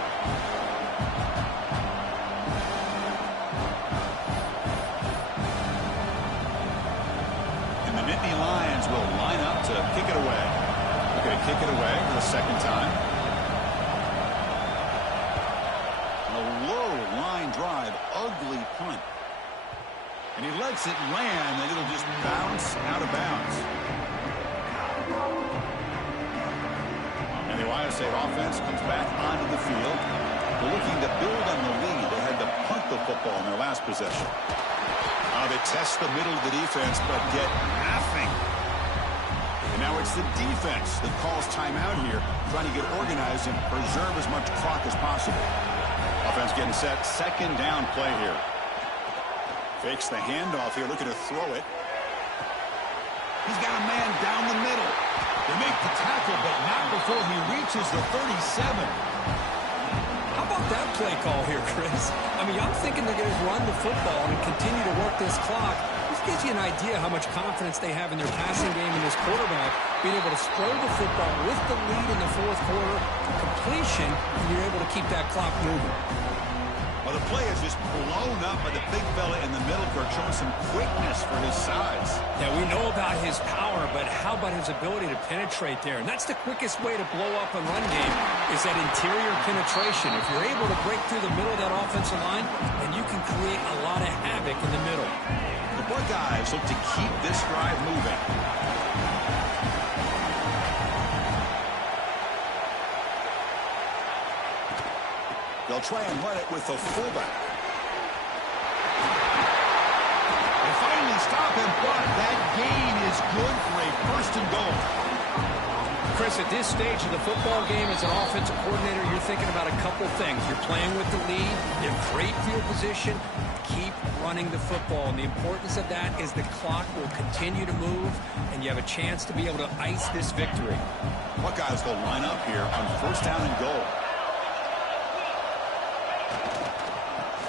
Nittany Lions will line up to kick it away. They're going to kick it away for the second time. A low line drive, ugly punt. And he lets it land, and it'll just bounce out of bounds. And the Ohio State offense comes back onto the field. They're looking to build on the lead. They had to punt the football in their last possession. They test the middle of the defense, but get nothing. And now it's the defense that calls timeout here, trying to get organized and preserve as much clock as possible. Offense getting set. Second down play here. Fakes the handoff here, looking to throw it. He's got a man down the middle. They make the tackle, but not before he reaches the 37. How about that play call here, Chris? I mean, I'm thinking they're going to run the football and continue to work this clock. This gives you an idea how much confidence they have in their passing game and this quarterback being able to throw the football with the lead in the fourth quarter, completion, and you're able to keep that clock moving. Well, the play is just blown up by the big fella in the middle, for showing some quickness for his size. Yeah, we know about his power, but how about his ability to penetrate there? And that's the quickest way to blow up a run game, is that interior penetration. If you're able to break through the middle of that offensive line, then you can create a lot of havoc in the middle. The Buckeyes look to keep this drive moving. They'll try and run it with the fullback. They finally stop him, but that gain is good for a first and goal. Chris, at this stage of the football game as an offensive coordinator, you're thinking about a couple things. You're playing with the lead, you have great field position, keep running the football. And the importance of that is the clock will continue to move, and you have a chance to be able to ice this victory. Buckeyes will line up here on first down and goal.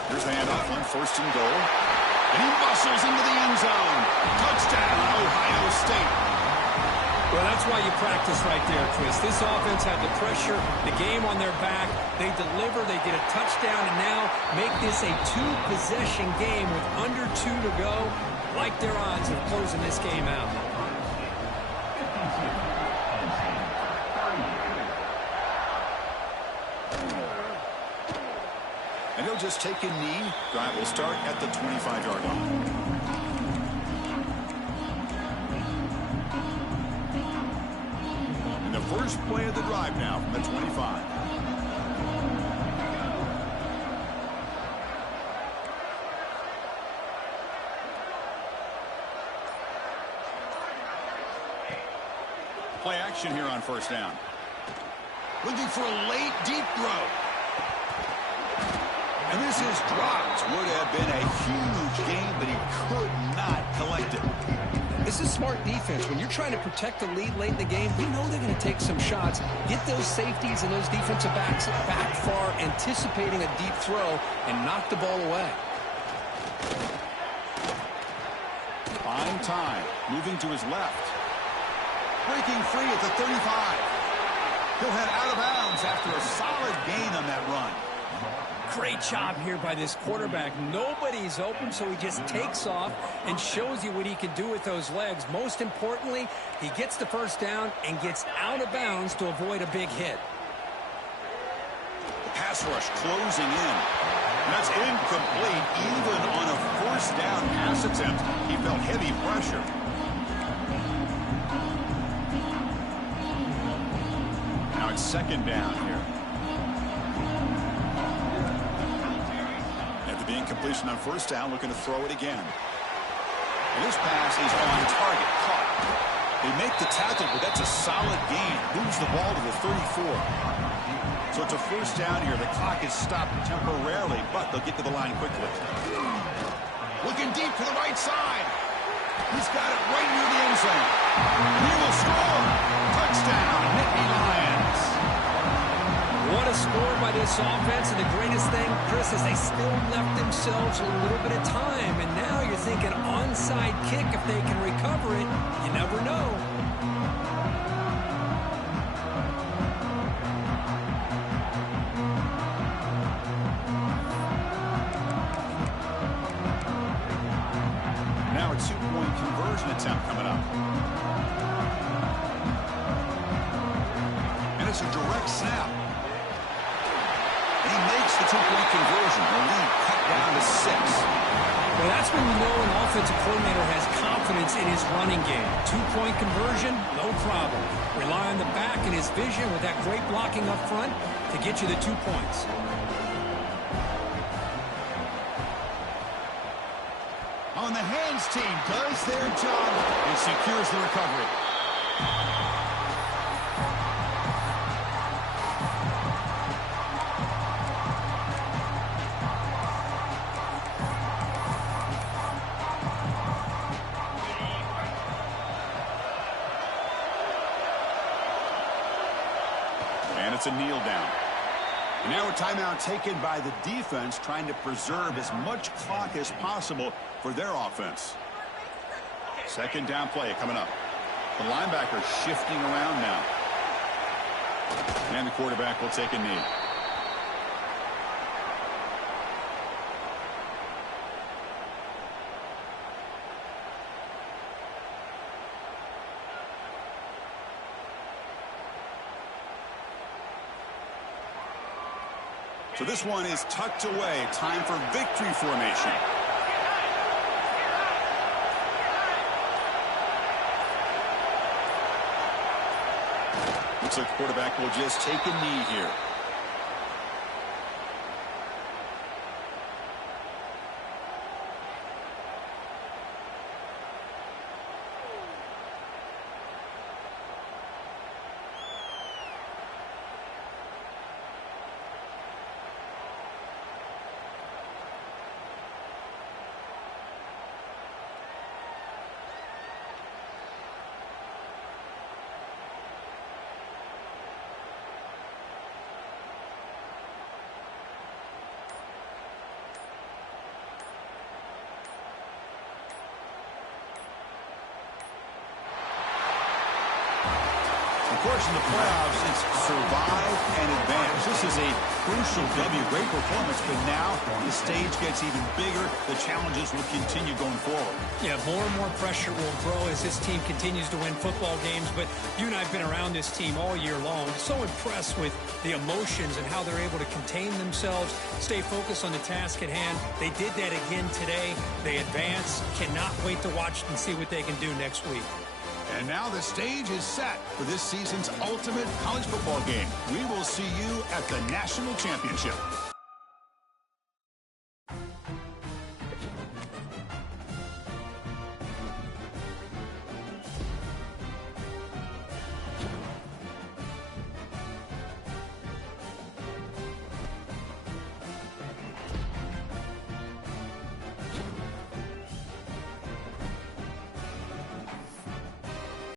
Here's the handoff on first and goal. And he muscles into the end zone. Touchdown, Ohio State. Well, that's why you practice right there, Chris. This offense had the pressure, the game on their back. They deliver, they get a touchdown, and now make this a two-possession game with under 2 to go. Like their odds of closing this game out. And he'll just take a knee. Drive will start at the 25-yard line. first play of the drive now from the 25. Play action here on first down. Looking for a late, deep throw. And this is dropped. Would have been a huge gain, but he could not collect it. This is smart defense. When you're trying to protect the lead late in the game, you know they're going to take some shots. Get those safeties and those defensive backs back far, anticipating a deep throw, and knock the ball away. Fine time. Moving to his left. Breaking free at the 35. He'll head out of bounds after a solid gain on that run. Great job here by this quarterback. Nobody's open, so he just takes off and shows you what he can do with those legs. Most importantly, he gets the first down and gets out of bounds to avoid a big hit. The pass rush closing in. And that's incomplete. Even on a first down pass attempt, he felt heavy pressure. Now it's second down here. After the incompletion on first down, looking to throw it again. And this pass is on target. Caught. They make the tackle, but that's a solid gain. Moves the ball to the 34. So it's a first down here. The clock is stopped temporarily, but they'll get to the line quickly. Looking deep to the right side. He's got it right near the end zone. He will score. Touchdown, Nittany Lions. What a score by this offense, and the greatest thing, Chris, is they still left themselves a little bit of time, and now you're thinking onside kick if they can recover it. You never know. Now a two-point conversion attempt coming up. And it's a direct snap. And he makes the two-point conversion. The lead cut down to 6. Well, that's when you know an offensive coordinator has confidence in his running game. Two-point conversion, no problem. Rely on the back and his vision with that great blocking up front to get you the 2 points. On the hands team does their job and secures the recovery. And it's a kneel down. And now a timeout taken by the defense, trying to preserve as much clock as possible for their offense. Second down play coming up. The linebacker shifting around now. And the quarterback will take a knee. So this one is tucked away. Time for victory formation. Looks like the quarterback will just take a knee here. Of course, in the playoffs, it's survive and advance. This is a crucial W. Great performance, but now the stage gets even bigger. The challenges will continue going forward. Yeah, more and more pressure will grow as this team continues to win football games. But you and I have been around this team all year long. So impressed with the emotions and how they're able to contain themselves, stay focused on the task at hand. They did that again today. They advance. Cannot wait to watch and see what they can do next week. And now the stage is set for this season's ultimate college football game. We will see you at the national championship.